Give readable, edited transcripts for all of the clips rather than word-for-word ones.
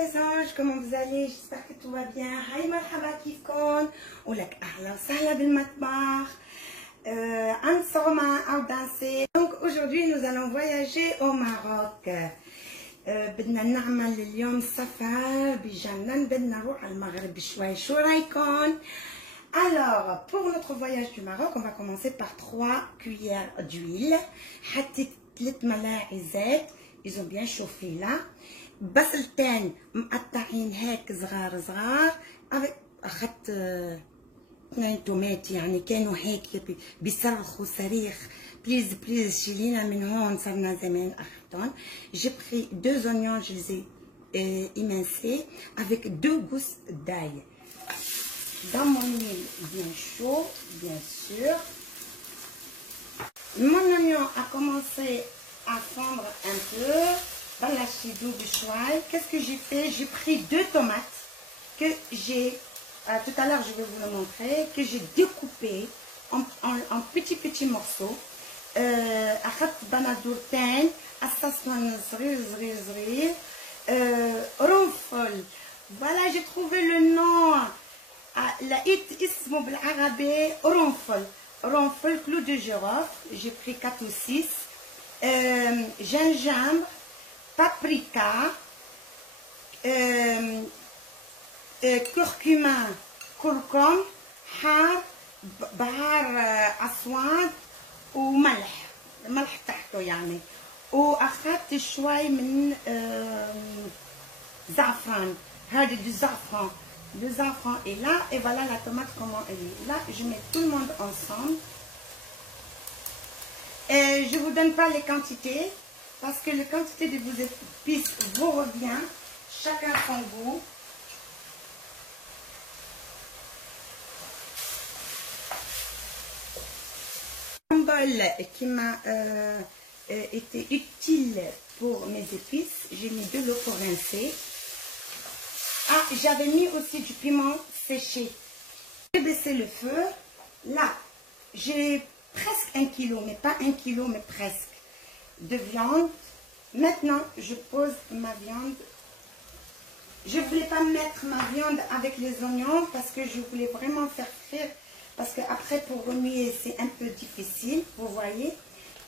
mes anges, comment vous allez? J'espère que tout va bien. Hi marhaba kifkon. ولك أهلا وسهلا بالمطبخ. انصوما أو danser. Donc aujourd'hui nous allons voyager au Maroc. بدنا نعمل اليوم سفر بجنن، بدنا نروح على المغرب شوي، شو رايكم؟ Alors, pour notre voyage du Maroc, on va commencer par 3 cuillères d'huile. حطيت 3 ملاعق زيت، ils ont bien chauffé là. بصلتين مقطعين هيك صغار صغار. اخذت 2 طوماط يعني كانوا هيك بيصرخوا صريخ. بليز بليز شيلينا من هون، صرنا زمان اخذتهم. J'ai pris 2 oignons, je les ai émincés avec 2 gousses d'ail. Dans mon huile bien chaud, bien sûr. Mon oignon a commencé à fondre un peu. Qu'est-ce que j'ai fait? J'ai pris 2 tomates que j'ai, tout à l'heure je vais vous le montrer, que j'ai découpé en petits morceaux. أخذت بندورتين قصصنا صغير صغير صغير. رنفل. Voilà, j'ai trouvé le nom. لقيت اسمه بالعربي رنفل. رنفل clou de girofle. J'ai pris 4 ou 6. Gingembre, paprika, curcuma, كركم حار، بهار أسود وملح، ملح تحته يعني. واخذت شوي من زعفران، هذا du زعفران. Le zafran est là et voilà la tomate comment elle est. Là, je mets tout le monde ensemble. Et je ne vous donne pas les quantités parce que les quantités de vos épices vous revient. Chacun son goût. Un bol qui m'a été utile pour mes épices. J'ai mis de l'eau pour rincer. Ah, j'avais mis aussi du piment séché. J'ai baissé le feu. Là, j'ai presque 1 kilo, mais pas 1 kilo, mais presque, de viande. Maintenant, je pose ma viande. Je ne voulais pas mettre ma viande avec les oignons parce que je voulais vraiment faire frire. Parce qu'après, pour remuer, c'est un peu difficile, vous voyez.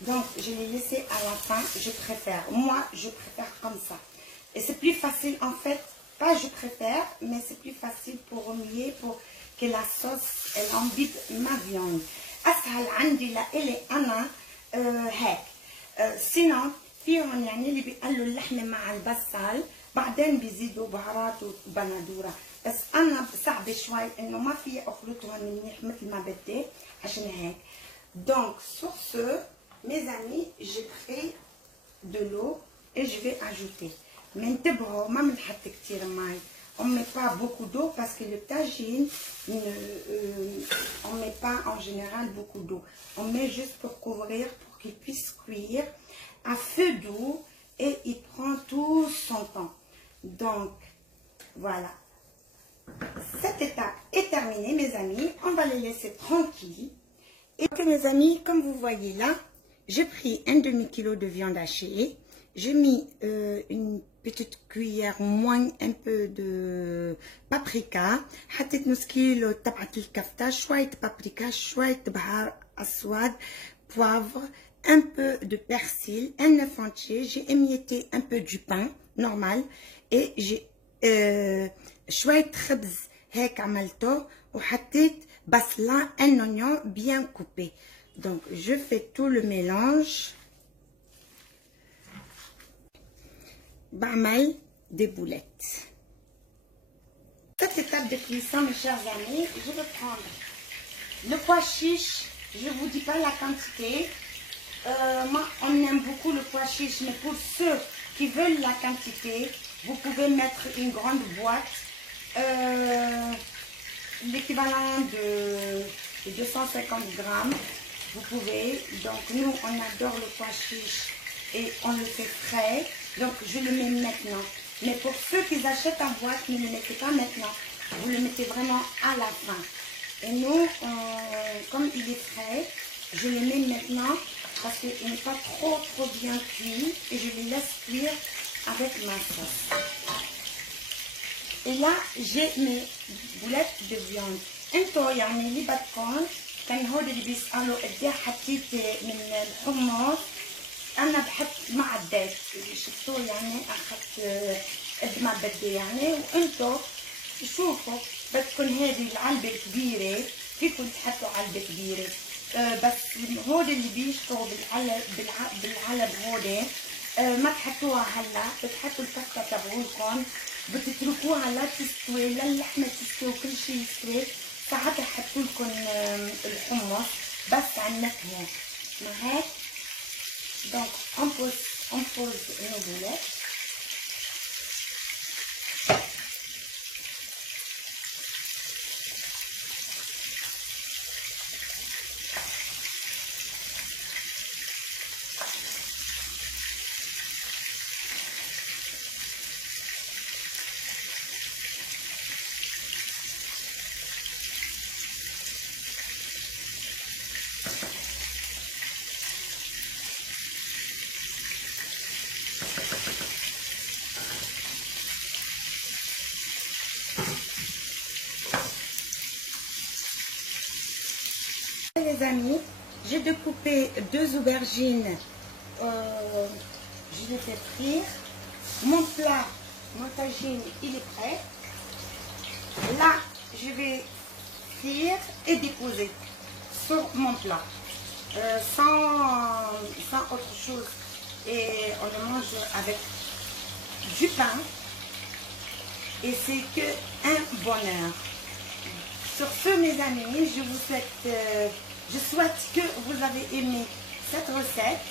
Donc, je l'ai laissé à la fin. Je préfère. Moi, je préfère comme ça. Et c'est plus facile, en fait. Pas je préfère, mais c'est plus facile pour remuer, pour que la sauce, elle imbibe ma viande. أسهل عندي لإلي أنا هيك. سينو فيهم يعني اللي بيقلوا اللحمة مع البصل بعدين بيزيدوا بهارات وبندورة، بس أنا صعب شوي إنه ما في أخلطهم منيح مثل ما بدي عشان هيك. Donc sur ce, mes amis, j'ai pris de l'eau et je vais ajouter. Mais انتبهوا ما بنحط كتير مي. On ne met pas beaucoup d'eau parce que le tagine, on ne met pas en général beaucoup d'eau. On met juste pour couvrir, pour qu'il puisse cuire à feu doux et il prend tout son temps. Donc, voilà. Cette étape est terminée, mes amis. On va les laisser tranquilles. Et que mes amis, comme vous voyez là, j'ai pris un demi-kilo de viande hachée. J'ai mis une petite cuillère moins un peu de paprika. حطيت نص كيلو تبعت الكفتة، شوية paprika, شوية بهار أسود, poivre, un peu de persil, un œuf entier. J'ai émietté un peu du pain normal et j'ai شوية خبز هيك عملته وحطيت بصلة, un oignon bien coupé. Donc je fais tout le mélange. Bamel des boulettes. Cette étape de cuisson, mes chers amis, je vais prendre le pois chiche. Je ne vous dis pas la quantité. Moi, on aime beaucoup le pois chiche, mais pour ceux qui veulent la quantité, vous pouvez mettre une grande boîte, l'équivalent de 250 grammes. Vous pouvez. Donc, nous, on adore le pois chiche et on le fait frais. Donc je le mets maintenant. Mais pour ceux qui achètent en boîte, ne le mettez pas maintenant. Vous le mettez vraiment à la fin. Et nous, comme il est frais, je le mets maintenant parce qu'il n'est pas trop bien cuit. Et je le laisse cuire avec ma sauce. Et là, j'ai mes boulettes de viande. انتو يعني اللي بدكم كان هول اللي بيسألوا قد ايه حطيتي من الحمص. أنا بحط مع الدجاج، شفتوا يعني أخذت قد ما بدي يعني. وانتو شوفوا بدكم هذه العلبة كبيرة، فيكم تحطوا علبة كبيرة. بس هول اللي بيشتغلوا بالعلب هول ما تحطوها هلا، بتحطوا الكفتة تبعولكم بتتركوها لا تستوي، لا اللحمة تستوي وكل شيء يستوي، ساعتها حطوا لكم الحمص بس على النكهة. ما هيك؟ دونك on pose nos boulettes. Les amis, j'ai découpé 2 aubergines, je les fais frire. Mon plat, mon tagine, il est prêt. Là, je vais frire et déposer sur mon plat, sans autre chose. Et on le mange avec du pain. Et c'est que un bonheur. Sur ce, mes amis, je souhaite que vous avez aimé cette recette,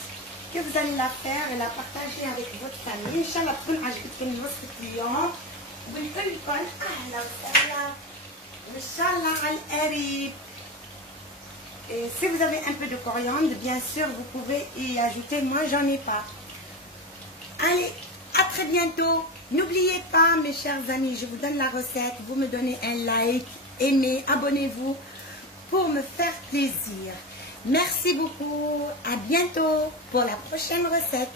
que vous allez la faire et la partager avec votre famille. Inch'Allah تكون عجبتكم الوصفة اليوم، ونقول لكم أهلا وسهلا إن شاء الله على القريب. Et si vous avez un peu de coriandre, bien sûr, vous pouvez y ajouter. Moi, j'en ai pas. Allez, à très bientôt. N'oubliez pas, mes chers amis, je vous donne la recette. Vous me donnez un like, aimez, abonnez-vous pour me faire plaisir. Merci beaucoup. À bientôt pour la prochaine recette.